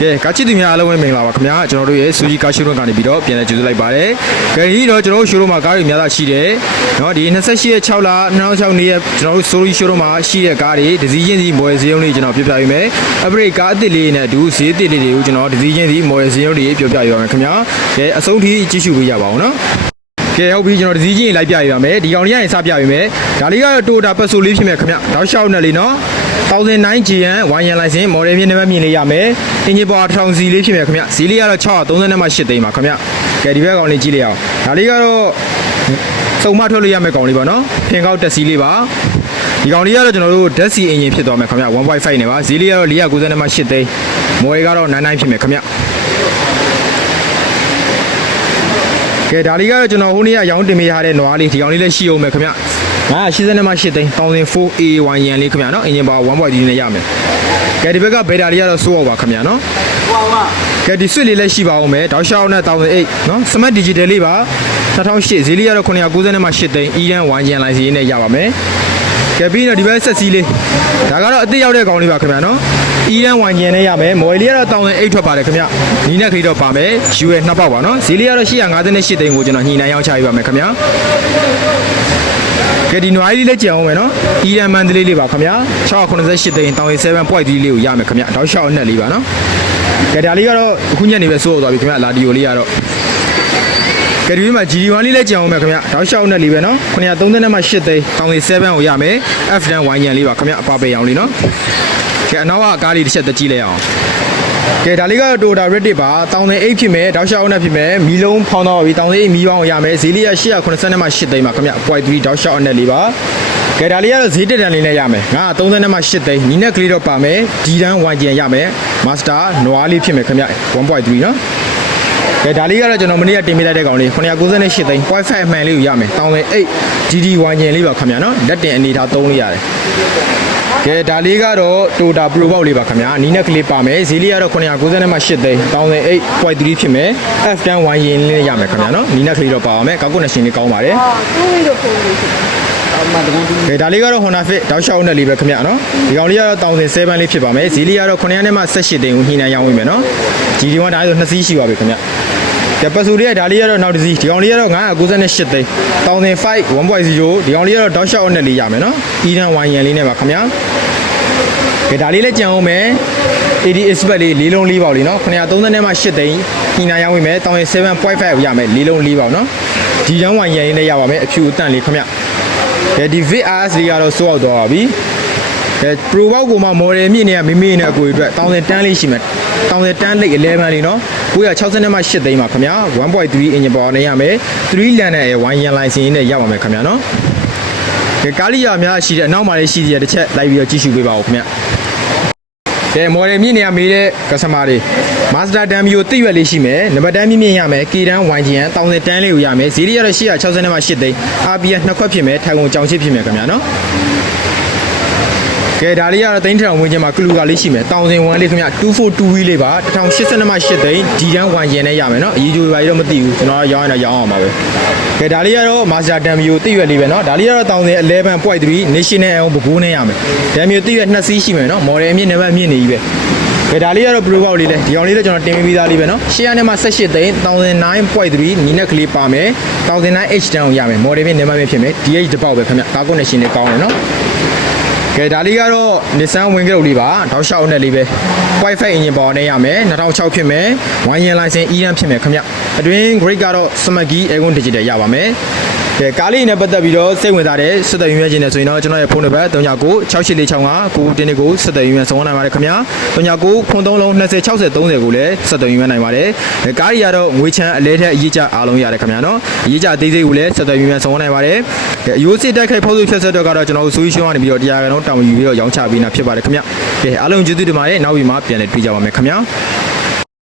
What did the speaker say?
ကဲကာချီသူများအားလုံးပဲမင်္ဂလာပါခင်ဗျာကျွန်တော်တို့ရဲ့စူဂျီကာရှိုးရုံကနေပြီးတော့ပြန်လည်ကြိုဆိုလိုက်ပါတယ်ကဲဒီတော့ကျွန်တော်တို့ရှိုးရုံမှာကားတွေများတာရှိတယ်เนาะဒီ28ရက်6လ2006နေ့ရက်ကျွန်တော်တို့ဆိုရီရှိုးရုံမှာရှိတဲ့ကားတွေဒစီချင်းစီမော်ဒယ်ဈေးရုံလေးကျွန်တော်ပြပြပေးမယ်အပရိတ်ကားအသစ်လေးနဲ့အတူဈေးအသစ်လေးတွေကိုကျွန်တော်ဒစီချင်းစီမော်ဒယ်ဈေးရုံလေးပြပြပေးပါမယ်ခင်ဗျာကဲအဆုံးထိကြည့်ရှုပေးကြပါအောင်เนาะကဲဟုတ်ပြီကျွန်တော်ဒစီချင်းလိုက်ပြပေးပါမယ်ဒီကောင်လေးကနေစပြပေးမယ်ဒါလေးကတော့တိုတာပတ်ဆိုလေးဖြစ်မယ်ခင်ဗျာတောက်လျှောက်နဲ့လေးเนาะ1009 GN 1 year license model မြင့်နံပါတ်မြင်လေးရမယ်အင်ဂျင်ပေါ်1000စီလေးဖြစ်မယ်ခင်ဗျဈေးလေးကတော့630နဲ့မှ8သိန်းပါခင်ဗျကဲဒီဘက်ကောင်လေးကြည့်လိုက်အောင်ဒါလေးကတော့စုံမထွက်လို့ရမယ်ကောင်လေးပါနော်ဖင်ကောက်တက်စီလေးပါဒီကောင်လေးကတော့ကျွန်တော်တို့ဓာတ်စီအင်ဂျင်ဖြစ်သွားမယ်ခင်ဗျ 1.5 နဲ့ပါဈေးလေးကတော့490နဲ့မှ8သိန်း model ကတော့99ဖြစ်မယ်ခင်ဗျကဲဒါလေးကတော့ကျွန်တော်ဟိုနေ့ကရောင်းတင်ပေးထားတဲ့နွားလေးဒီကောင်လေးလည်းရှိအောင်မယ်ခင်ဗျ80နဲ့မှ8သိန်း 1004A1 ရန်လေးခင်ဗျာနော်အင်ဂျင်ပါ 1.3 နဲ့ရမယ်ကဲဒီဘက်ကဘယ်တာလေးကတော့စိုးအောင်ပါခင်ဗျာနော်ဟုတ်ပါကဲဒီဆွစ်လေးလည်းရှိပါအောင်မယ်တောက်လျှောက်နဲ့1008နော် Smart Digital လေးပါ2008ဈေးလေးကတော့990နဲ့မှ8သိန်း EN 1 ရန်လိုင်စီနဲ့ရပါမယ်ကဲပြီးတော့ဒီဘက်ဆက်စီးလေးဒါကတော့အစ်စ်ရောက်တဲ့ကောင်လေးပါခင်ဗျာနော် EN 1 ရန်နဲ့ရမယ်မော်လေးကတော့1008ထွက်ပါတယ်ခင်ဗျနီးနဲ့ခရီးတော့ပါမယ် UA 2ပေါက်ပါနော်ဈေးလေးကတော့858သိန်းကိုကျွန်တော်ညှိနှိုင်းရောင်းချပေးပါမယ်ခင်ဗျာကဲဒီနွားလေးလည်းကြံအောင်မယ်နော်အီရန်မန်ဒလေးလေးပါခင်ဗျာ688သိန်း1007.3လေးကိုရမယ်ခင်ဗျာတောက်လျှောက်အနက်လေးပါနော်ကဲဒါလေးကတော့အခုညနေပဲစိုးသွားပြီခင်ဗျာလာဒီယိုလေးကတော့ကဲဒီမှာ GD1 လေးလည်းကြံအောင်မယ်ခင်ဗျာတောက်လျှောက်အနက်လေးပဲနော်930နဲ့မှ8သိန်း1007ကိုရမယ် F10 ဝိုင်းရန်လေးပါခင်ဗျာအပပေအောင်လေးနော်ကဲအနောက်ကကားလေးတစ်ချက်တက်ကြည့်လိုက်အောင်ကဲဒါလေးကတော့ Toyota Reddit ပါ1008ဖြစ်မယ်တောက်လျှောက်အနက်ဖြစ်မယ်မီလုံးဖောင်းတော့ပြီ1008မီပေါင်းရမယ်ဈေးလေးက890နဲ့မှ8သိန်းပါခင်ဗျ .3 တောက်လျှောက်အနက်လေးပါကဲဒါလေးကတော့ဈေးတက်တန်လေးနဲ့ရမယ်930နဲ့မှ8သိန်းနီးနဲ့ကလေးတော့ပါမယ်ဒီတန်း 1 ကျန်ရမယ် Master နွားလေးဖြစ်မယ်ခင်ဗျ 1.3 နော်ကဲဒါလေးကတော့ကျွန်တော်မနေ့ကတင်ပေးလိုက်တဲ့ကောင်လေး998သိန်း .5 အမှန်လေးကိုရမယ်1008 GD1 ကျန်လေးပါခင်ဗျနော်လက်တင်အနေထား3လေးရတယ်ကဲဒါလေးကတော့ Toyota Pro Box လေးပါခင်ဗျာနီးနဲ့ကလေးပါမယ်ဈေးလေးကတော့990နဲ့မှ8သိန်း1008.3ဖြစ်မယ် F10 1 ရင်လေးရမယ်ခင်ဗျာနော်နီးနဲ့ကလေးတော့ပါပါမယ်ကောက်ကွန်ရှင်လေးကောင်းပါတယ်တိုးလေးတော့ပုံလေးကဲဒါလေးကတော့ Honda Fit တောက်လျှောက်နဲ့လေးပဲခင်ဗျာနော်ဒီကောင်လေးကတော့1007လေးဖြစ်ပါမယ်ဈေးလေးကတော့900နဲ့မှ18သိန်းကိုညှိနှိုင်းရောင်းဝင်မယ်နော် GD1 ဒါဆို2စီးရှိပါပြီခင်ဗျာကဲပတ်စုလေးကဒါလေးကတော့နောက်တစ်စီးဒီကောင်လေးကတော့998သိန်း1005 1.0ဒီကောင်လေးကတော့တောက်လျှောက်နဲ့လေးရမယ်နော် Eden 1 ရန်လေးနဲ့ပါခင်ဗျာကဲဒါလေးလည်းကြံအောင်မယ် AD Expert လေးလေးလုံးလေးပေါက်လေးနော်930နဲ့မှ8သိန်းညှိနှိုင်းရောင်းဝင်မယ်1007.5 ကိုရမယ်လေးလုံးလေးပေါက်နော်ဒီတန်း 1 ရန်လေးနဲ့ရပါမယ်အဖြူအတန့်လေးခင်ဗျကဲဒီ VRS လေးကတော့စိုးအောင်တော့ပါပြီကဲ Pro Box ကိုမှ model မြင့်နေရမိမိနဲ့အကိုအတွက်1000တန်းလေးရှိမယ်1000တန်းလိတ်11လေးနော်960နဲ့မှ8သိန်းပါခင်ဗျာ 1.3 engine power နဲ့ရမယ်3 lane နဲ့1 yan license နဲ့ရပါမယ်ခင်ဗျာနော်ကဲကားလေးရများရှိတဲ့အနောက်မှာလေးရှိသေးတယ်တစ်ချက်လိုက်ပြီးတော့ကြည့်ရှုပေးပါဦးခင်ဗျာကဲ model မြင့်နေရမေးတဲ့ customer တွေ Master Damio တိရွက်လေးရှိမယ်နံပါတ်တန်းမြင့်ရမယ် K တန်း 1GN 1000တန်းလေးကိုရမယ်ဈေးလေးကတော့860နဲ့မှ8သိန်း RPM နှစ်ခွက်ဖြစ်မယ်ထိုင်ကုန်ကြောင်ချစ်ဖြစ်မယ်ခင်ဗျာနော်ကဲဒါလေးကတော့သိန်း1000ဝန်းကျင်မှာကလူကလေးရှိမယ်1001လေးခင်ဗျ242 wheel လေးပါ1080နဲ့မှ8သိန်းဒီတန်း 1 ရင်နဲ့ရမယ်နော်အရေးကြိုးပါတော့မသိဘူးကျွန်တော်ရောင်းရင်တော့ရောင်းအောင်ပါပဲကဲဒါလေးကတော့ Master Damio တိရွက်လေးပဲနော်ဒါလေးကတော့1011.3 National အောင်ဘကိုးနဲ့ရမယ် Damio တိရွက်2စီးရှိမယ်နော် model အမြင့်နံပါတ်မြင့်နေကြီးပဲကဲဒါလေးကတော့ Pro Box လေးလေဒီကောင်လေးတော့ကျွန်တော်တင်ပေးပြီးသားလေးပဲနော်800နဲ့မှ18သိန်း1009.3 နီးနဲ့ကလေးပါမယ်1009 H တန်းကိုရမယ် model မြင့်နံပါတ်မြင့်ဖြစ်မယ် DH တစ်ပေါက်ပဲခင်ဗျကာကွန်နရှင်လေးကောင်းတယ်နော်ကဲဒါလေးကတော့ Nissan ဝင်ကြုတ်လေးပါတောက်လျှောက်အနက်လေးပဲ Wi-Fi engine power နဲ့ရမယ်2006ဖြစ်မယ်1 year license EN ဖြစ်မယ်ခင်ဗျအတွင်း grade ကတော့ Smart Key Aircon Digital ရပါမယ်ကဲကားလေးနဲ့ပတ်သက်ပြီးတော့စိတ်ဝင်စားတဲ့စစ်သက်ရွေးခြင်းနဲ့ဆိုရင်တော့ကျွန်တော်ရဲ့ဖုန်းနံပါတ်39968465ကိုတင်းကိုစစ်သက်ရွေးဆောင်နိုင်ပါတယ်ခင်ဗျာ3993လုံး206030ကိုလည်းစစ်သက်ရွေးနိုင်ပါတယ်ကားကြီးကတော့ငွေချမ်းအလဲထက်အရေးကြအားလုံးရတယ်ခင်ဗျာနော်အရေးကြအသေးစိတ်ကိုလည်းစစ်သက်ရွေးဆောင်နိုင်ပါတယ်ကဲအယိုးစစ်တိုက်ခိုက်ဖောက်စုဖြတ်ဆက်တော့ကတော့ကျွန်တော်တို့ဆိုရှင်းကနေပြီးတော့တရားကတော့တောင်းယူပြီးတော့ရောင်းချပေးနေတာဖြစ်ပါတယ်ခင်ဗျာကဲအားလုံးကျေးဇူးတင်ပါတယ်နောက်ပြီးမှပြန်လည်တွေ့ကြပါမယ်ခင်ဗျာ